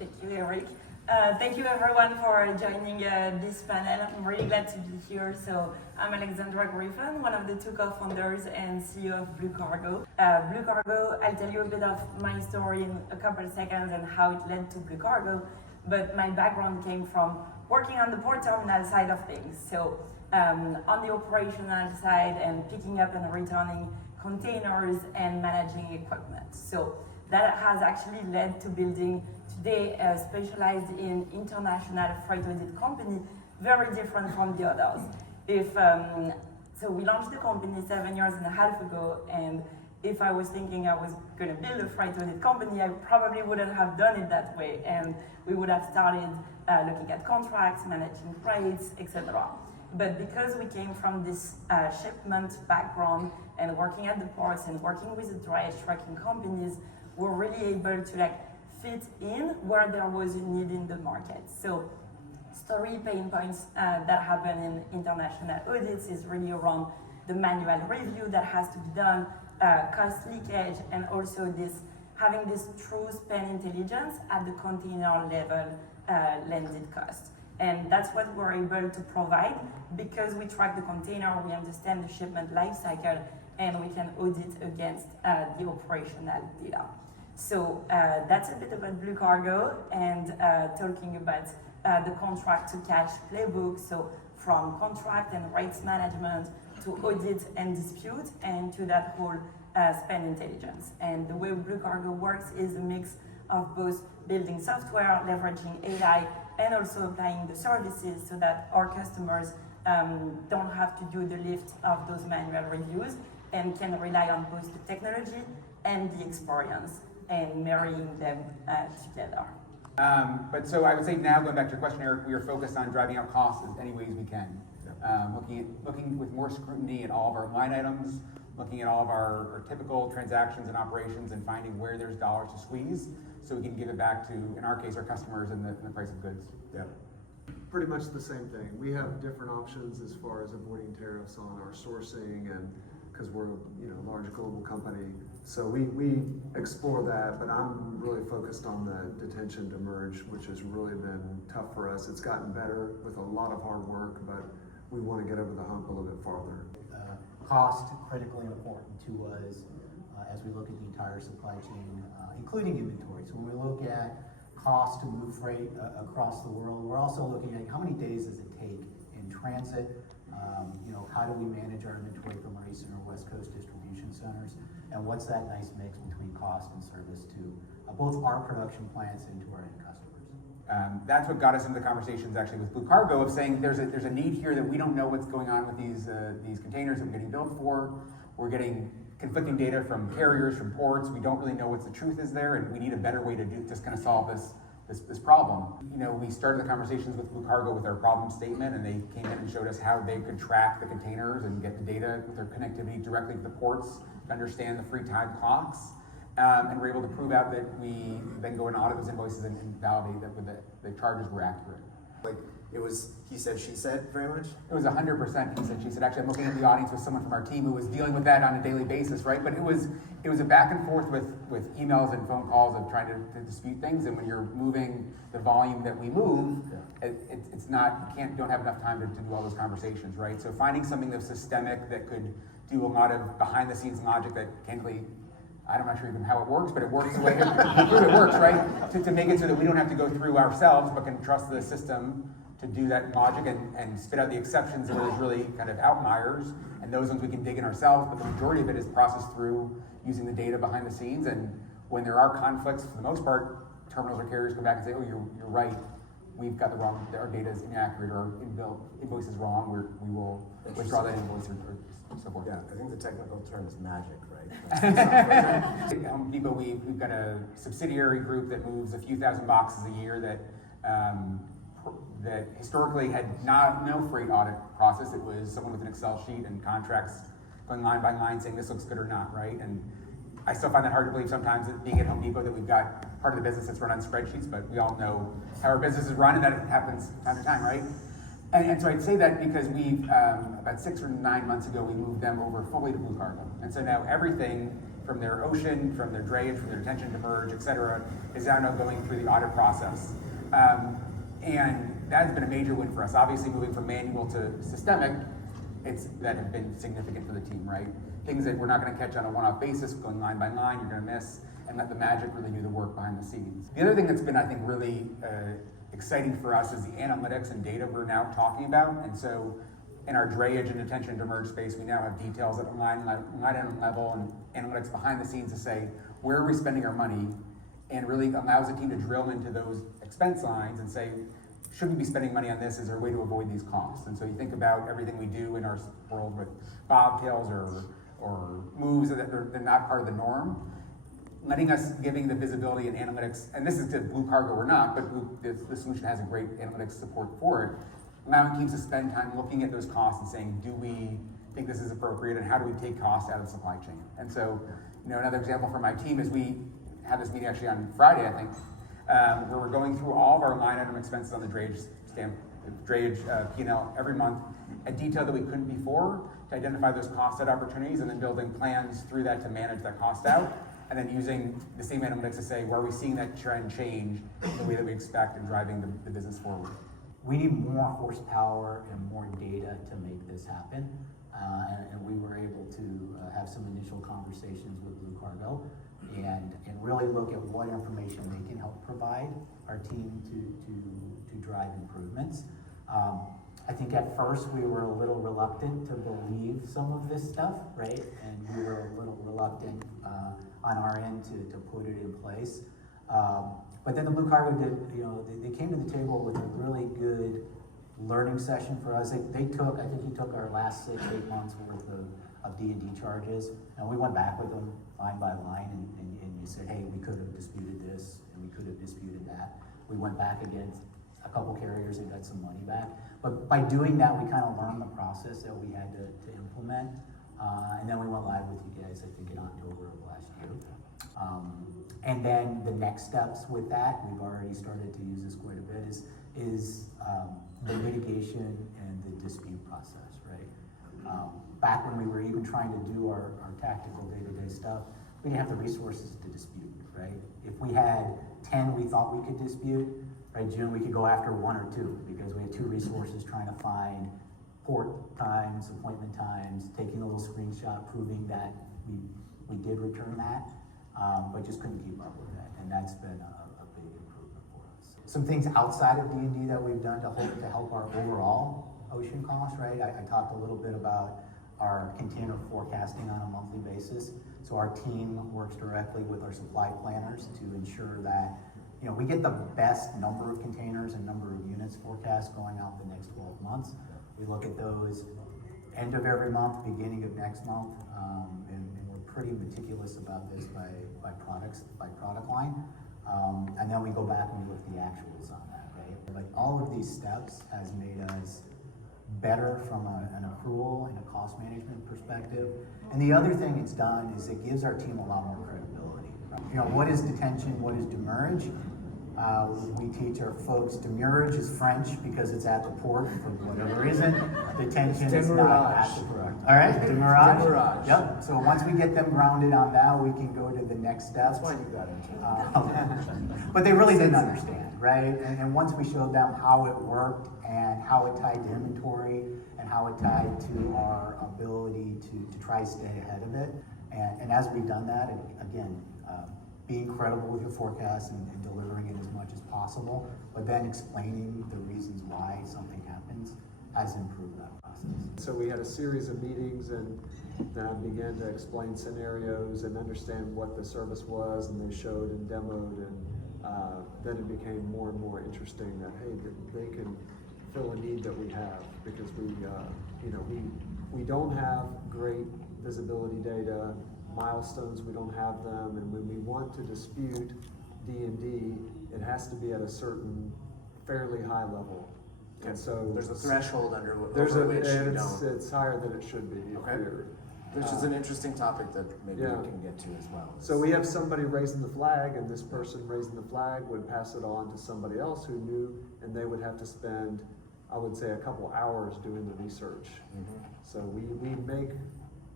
Thank you, Eric. Thank you everyone for joining this panel. I'm really glad to be here. So I'm Alexandra Griffin, one of the two co-founders and CEO of BlueCargo. BlueCargo, I'll tell you a bit of my story in a couple of seconds and how it led to BlueCargo. But my background came from working on the port terminal side of things. So on the operational side and picking up and returning containers and managing equipment. So that has actually led to building today specialized in international freight audit company, very different from the others. So we launched the company 7.5 years ago, and if I was thinking I was going to build a freight audit company, I probably wouldn't have done it that way, and we would have started looking at contracts, managing freights, etc. But because we came from this shipment background and working at the ports and working with the dry trucking companies, we're really able to fit in where there was a need in the market. So story pain points that happen in international audits is really around the manual review that has to be done, cost leakage, and also having this true spend intelligence at the container level landed cost. And that's what we're able to provide because we track the container, we understand the shipment life cycle, and we can audit against the operational data. So that's a bit about BlueCargo and talking about the contract to cash playbook. So from contract and rates management to audit and dispute and to that whole spend intelligence. And the way BlueCargo works is a mix of both building software, leveraging AI, and also applying the services so that our customers don't have to do the lift of those manual reviews and can rely on both the technology and the experience and marrying them together. But so I would say now, going back to your question, Eric, we are focused on driving out costs in any ways we can. Looking with more scrutiny at all of our line items, looking at all of our typical transactions and operations and finding where there's dollars to squeeze so we can give it back to, in our case, our customers and the price of goods. Yeah. Pretty much the same thing. We have different options as far as avoiding tariffs on our sourcing, and because we're a large global company. So we explore that, but I'm really focused on the detention demurrage, which has really been tough for us. It's gotten better with a lot of hard work, but we want to get over the hump a little bit farther. Cost, critically important to us as we look at the entire supply chain, including inventory. So when we look at cost to move freight across the world, we're also looking at how many days does it take in transit. How do we manage our inventory from our Eastern or West Coast distribution centers? And what's that nice mix between cost and service to both our production plants and to our end customers? That's what got us into the conversations actually with BlueCargo of saying there's a need here that we don't know what's going on with these containers that we're getting billed for. We're getting conflicting data from carriers, from ports. We don't really know what the truth is there, and we need a better way to just kind of solve this problem. We started the conversations with BlueCargo with our problem statement, and they came in and showed us how they could track the containers and get the data with their connectivity directly to the ports to understand the free time clocks. And we're able to prove out that we then go and audit those invoices and validate that the charges were accurate. Like it was he said, she said very much? It was 100% he said, she said. Actually, I'm looking at the audience with someone from our team who was dealing with that on a daily basis, right? But it was a back and forth with emails and phone calls of trying to dispute things. And when you're moving the volume that we move, it's not, don't have enough time to do all those conversations, right? So finding something that's systemic that could do a lot of behind the scenes logic that candidly, I'm not sure even how it works, but it works the way it works, right? To make it so that we don't have to go through ourselves, but can trust the system to do that logic and spit out the exceptions of those really kind of outliers, and those ones we can dig in ourselves, but the majority of it is processed through using the data behind the scenes. And when there are conflicts, for the most part, terminals or carriers come back and say, oh, you're right, we've got the wrong, our data is inaccurate, or invoice is wrong, we will withdraw that invoice or so forth. Yeah, I think the technical term is magic, right? At Home Depot, we've got a subsidiary group that moves a few thousand boxes a year that historically had no freight audit process. It was someone with an Excel sheet and contracts going line by line saying this looks good or not, right? And I still find that hard to believe sometimes, that being at Home Depot, that we've got part of the business that's run on spreadsheets, but we all know how our business is run, and that happens time to time, right? And so I'd say that because we've, about 6 or 9 months ago, we moved them over fully to BlueCargo. And so now everything from their ocean, from their drayage, from their detention, demurrage, et cetera, is now going through the audit process. And that's been a major win for us. Obviously, moving from manual to systemic, that have been significant for the team, right? Things that we're not going to catch on a one-off basis, going line by line, you're going to miss, and let the magic really do the work behind the scenes. The other thing that's been, I think, really exciting for us is the analytics and data we're now talking about. And so in our drayage and detention demurrage space, we now have details at the line item level and analytics behind the scenes to say, where are we spending our money? And really allows the team to drill into those expense lines and say, should we be spending money on this? Is there a way to avoid these costs? And so you think about everything we do in our world with bobtails or moves that they're not part of the norm, giving the visibility and analytics, and this is to BlueCargo or not, but the solution has a great analytics support for it, allowing teams to spend time looking at those costs and saying, do we think this is appropriate and how do we take costs out of the supply chain? And so, another example for my team is we had this meeting actually on Friday, I think, where we're going through all of our line item expenses on the drayage P&L every month, a detail that we couldn't before to identify those cost out opportunities, and then building plans through that to manage that cost out, and then using the same analytics to say, where are we seeing that trend change the way that we expect and driving the business forward. We need more horsepower and more data to make this happen. And we were able to have some initial conversations with BlueCargo and really look at what information they can help provide our team to drive improvements. I think at first we were a little reluctant to believe some of this stuff, right? And we were a little reluctant on our end to put it in place. But then the BlueCargo they came to the table with a really good learning session for us. I think he took our last 6-8 months worth of D&D charges, and we went back with them line by line, and you said, hey, we could have disputed this, and we could have disputed that. We went back against a couple carriers and got some money back. But by doing that, we kind of learned the process that we had to implement, and then we went live with you guys, I think, in October of last year. And then the next steps with that, we've already started to use this quite a bit, is the litigation and the dispute process, right? Back when we were even trying to do our tactical day-to-day stuff, we didn't have the resources to dispute, right? If we had 10 we thought we could dispute, right, June, we could go after 1 or 2 because we had 2 resources trying to find port times, appointment times, taking a little screenshot proving that we did return that, but just couldn't keep up with that, and that's been a big improvement for us. Some things outside of D&D that we've done to help our overall ocean costs, right? I talked a little bit about our container forecasting on a monthly basis. So our team works directly with our supply planners to ensure that we get the best number of containers and number of units forecast going out the next 12 months. We look at those end of every month, beginning of next month, and we're pretty meticulous about this by product line. And then we go back and we look at the actuals on that, right? Like all of these steps has made us better from an accrual and a cost management perspective. And the other thing it's done is it gives our team a lot more credibility. What is detention? What is demurrage? We teach our folks demurrage is French because it's at the port for whatever reason. Detention is not at the port. All right, demurrage. Demurrage. Yep. So once we get them grounded on that, we can go to the next steps. That's why you got into it. But they really didn't understand, right? And once we showed them how it worked and how it tied to inventory and how it tied to our ability to try to stay ahead of it. And as we've done that, again, being credible with your forecast and delivering it as much as possible, but then explaining the reasons why something happens has improved that process. So we had a series of meetings and then I began to explain scenarios and understand what the service was, and they showed and demoed, and then it became more and more interesting that, hey, they can fill a need that we have, because we don't have great visibility data, milestones, we don't have them, and when we want to dispute D&D, it has to be at a certain fairly high level. And so There's a threshold over which and you don't. it's higher than it should be. Okay. Which is an interesting topic that maybe Yeah. we can get to as well. So we have somebody raising the flag, and this person raising the flag would pass it on to somebody else who knew, and they would have to spend, I would say, a couple hours doing the research. Mhm. So we make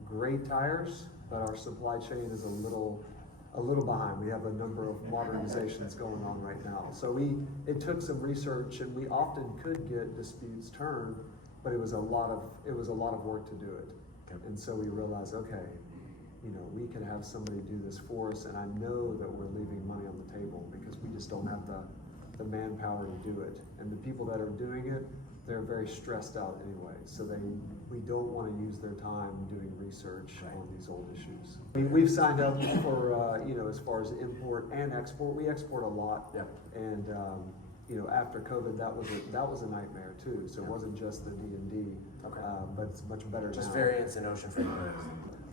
great tires, but our supply chain is a little behind. We have a number of modernizations going on right now. So it took some research, and we often could get disputes turned, but it was a lot of work to do it. Okay. And so we realized, okay, we can have somebody do this for us, and I know that we're leaving money on the table because we just don't have the manpower to do it. And the people that are doing it, they're very stressed out anyway, so we don't want to use their time doing research on these old issues. We've signed up for as far as import and export. We export a lot, and after COVID, that was a nightmare too. So it wasn't just the D&D, but it's much better Just now. variance and ocean freight.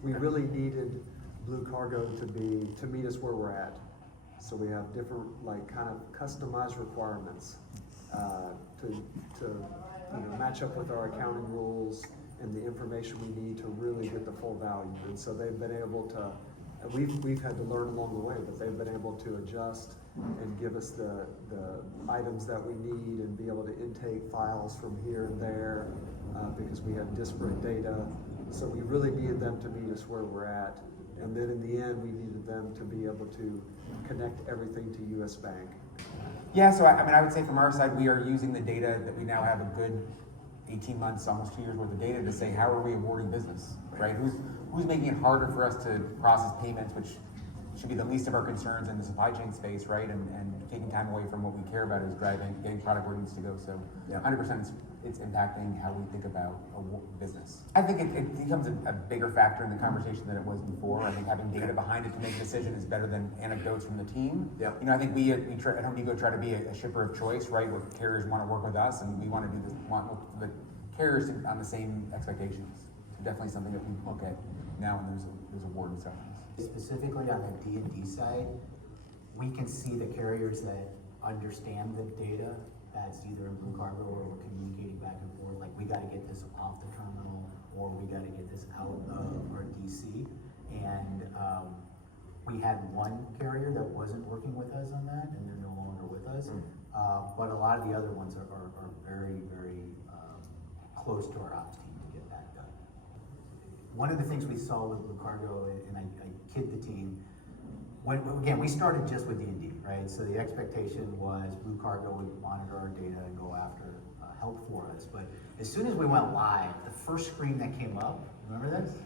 We really needed BlueCargo to meet us where we're at. So we have different, kind of customized requirements to match up with our accounting rules and the information we need to really get the full value. And so they've been able to, we've had to learn along the way, but they've been able to adjust and give us the items that we need and be able to intake files from here and there because we had disparate data. So we really needed them to meet us where we're at. And then in the end, we needed them to be able to connect everything to US Bank. Yeah, so I would say from our side, we are using the data that we now have a good 18 months, almost 2 years worth of data to say, how are we awarding business, right? Who's making it harder for us to process payments, which should be the least of our concerns in the supply chain space, right? And taking time away from what we care about is getting product where it needs to go. So 100% it's impacting how we think about a business. I think it becomes a bigger factor in the conversation than it was before. I think having data behind it to make a decision is better than anecdotes from the team. Yeah. I think we at Home Depot try to be a shipper of choice, right? Where carriers want to work with us, and we want the carriers on the same expectations. So definitely something that we look at now when there's award discussions. Specifically on the D&D side, we can see the carriers that understand the data that's either in BlueCargo or we're communicating back and forth, like we got to get this off the terminal or we got to get this out of our DC. And we had one carrier that wasn't working with us on that, and they're no longer with us. But a lot of the other ones are very, very close to our ops team to get that done. One of the things we saw with BlueCargo, and I kid the team, again, we started just with D&D, right? So the expectation was BlueCargo would monitor our data and go after help for us. But as soon as we went live, the first screen that came up, remember this?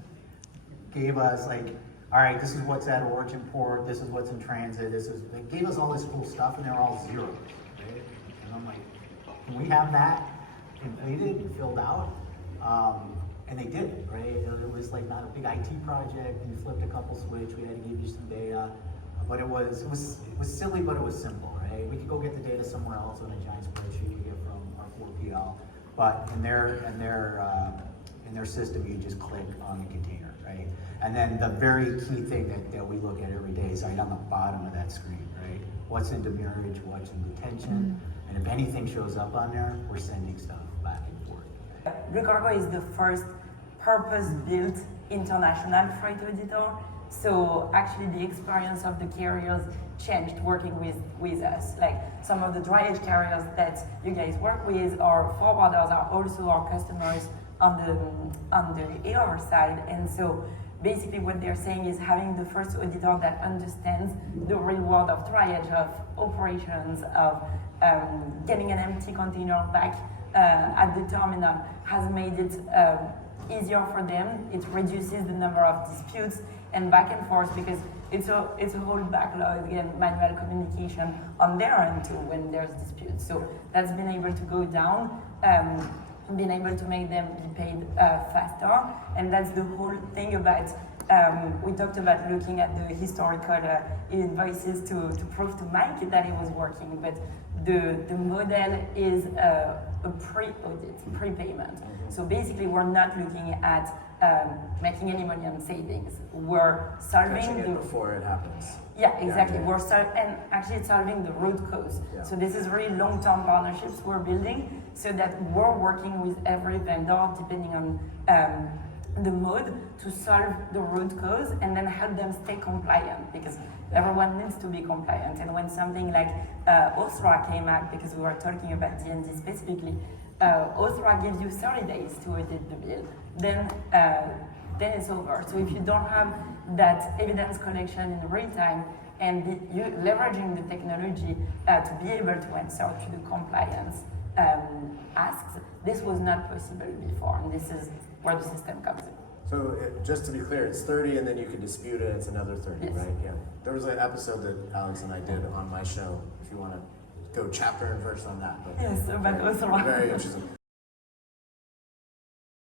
Gave us all right, this is what's at origin port, this is what's in transit, it gave us all this cool stuff, and they're all zeros, right? And I'm like, can we have that completed and filled out? And they did it, right? It was not a big IT project. We flipped a couple switch. We had to give you some data, but it was silly, but it was simple, right? We could go get the data somewhere else on a giant spreadsheet we get from our 4PL, but in their system, you just click on the container, right? And then the very key thing that we look at every day is right on the bottom of that screen, right? What's in demurrage? What's in detention? And if anything shows up on there, we're sending stuff back and forth. BlueCargo is the first purpose-built international freight auditor. So actually the experience of the carriers changed working with us. Some of the dryage carriers that you guys work with, our forwarders are also our customers on the AR side. And so basically what they're saying is having the first auditor that understands the real world of dryage, of operations, of getting an empty container back at the terminal has made it easier for them. It reduces the number of disputes and back and forth because it's a whole backlog and manual communication on their end too when there's disputes. So that's been able to go down, been able to make them be paid faster, and that's the whole thing about. We talked about looking at the historical invoices to prove to Mike that it was working, but the model is a pre-audit, prepayment. So basically, we're not looking at making any money on savings. We're solving Catching it before it happens. Yeah, exactly. Yeah. We're and actually solving the root cause. Yeah. So this is really long-term partnerships we're building, so that we're working with every vendor depending on the mode to solve the root cause and then help them stay compliant because everyone needs to be compliant. And when something like OSRA came out, because we were talking about D&D specifically, OSRA gives you 30 days to audit the bill. Then it's over. So if you don't have that evidence collection in real time and leveraging the technology to be able to answer to the compliance asks. This was not possible before, and this is where the system comes in. So just to be clear, it's 30 and then you can dispute it, it's another 30, Yes. right? Yeah. There was an episode that Alex and I did on my show, if you want to go chapter and verse on that. But Yes, about very, Authorized. very interesting.